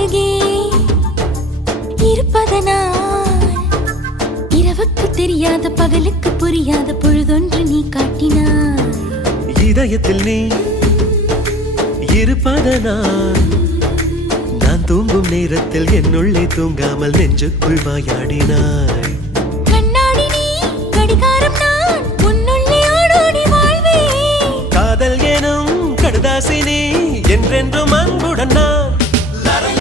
அருகே இருப்பதனால் இரவுக்கு தெரியாத பகலுக்கு புரியாத பொழுதொன்று நீ காட்டினாய். இதயத்தில் நீ இருப்பதனால் நான் தூங்கும் நேரத்தில் என்னுள்ளே தூங்காமல் நெஞ்சுக்குள் வாயாடினாய். கண்ணாடி நீ கடிகாரம் நான் உன்னுள்ளே ஓடோடி வாழ்வே. காதல் எனும் கடுதாசி நீ என்றென்றும் அன்புடன் நான்